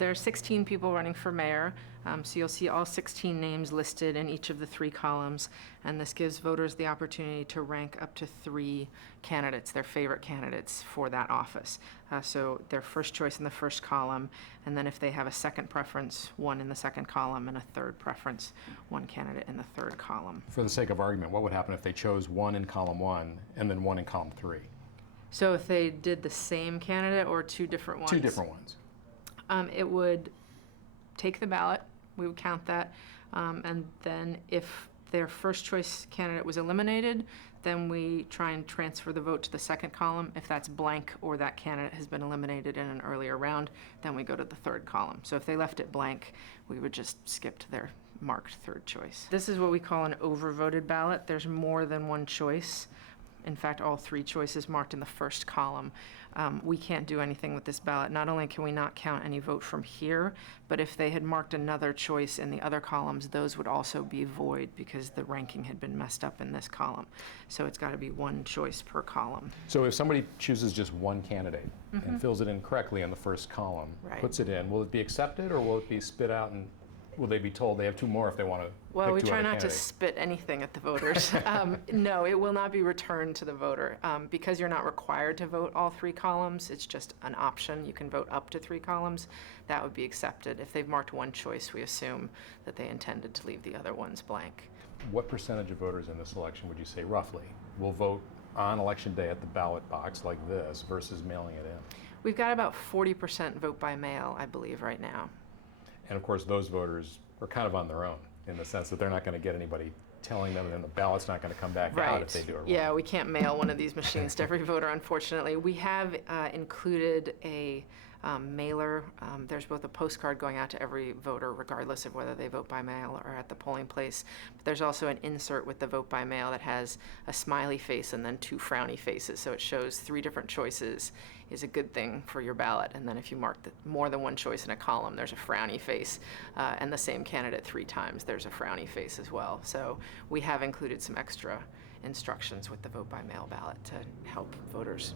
There are 16 people running for mayor, so you'll see all 16 names listed in each of the 3 columns, and this gives voters the opportunity to rank up to 3 candidates, their favorite candidates for that office. So their first choice in the first column, and then if they have a second preference, 1 in the second column, and a third preference, 1 candidate in the third column. For the sake of argument, what would happen if they chose 1 in column 1 and then 1 in column 3? So if they did the same candidate or 2 different ones? 2 different ones. It would take the ballot, we would count that, and then if their first choice candidate was eliminated, then we try and transfer the vote to the second column. If that's blank or that candidate has been eliminated in an earlier round, then we go to the third column. So if they left it blank, we would just skip to their marked third choice. This is what we call an overvoted ballot. There's more than 1 choice. In fact, all 3 choices marked in the first column. We can't do anything with this ballot. Not only can we not count any vote from here, but if they had marked another choice in the other columns, those would also be void because the ranking had been messed up in this column. So it's got to be 1 choice per column. So if somebody chooses just 1 candidate and fills it in correctly in the first column, puts it in, will it be accepted or will it be spit out, and will they be told they have 2 more if they want to Well, we pick 2 try other not to candidates? spit anything at the voters. No, it will not be returned to the voter. Because you're not required to vote all 3 columns, it's just an option. You can vote up to 3 columns. That would be accepted. If they've marked 1 choice, we assume that they intended to leave the other ones blank. What percentage of voters in this election would you say, roughly, will vote on election day at the ballot box like this versus mailing it in? We've got about 40% vote by mail, I believe, right now. And of course, those voters are kind of on their own in the sense that they're not going to get anybody telling them, and then the ballot's not going to come back out if they do it wrong. Yeah, we can't mail one of these machines to every voter, unfortunately. We have included a mailer. There's both a postcard going out to every voter, regardless of whether they vote by mail or at the polling place. But there's also an insert with the vote by mail that has a smiley face and then 2 frowny faces. So it shows 3 different choices is a good thing for your ballot. And then if you mark more than 1 choice in a column, there's a frowny face. And the same candidate 3 times, there's a frowny face as well. So we have included some extra instructions with the vote by mail ballot to help voters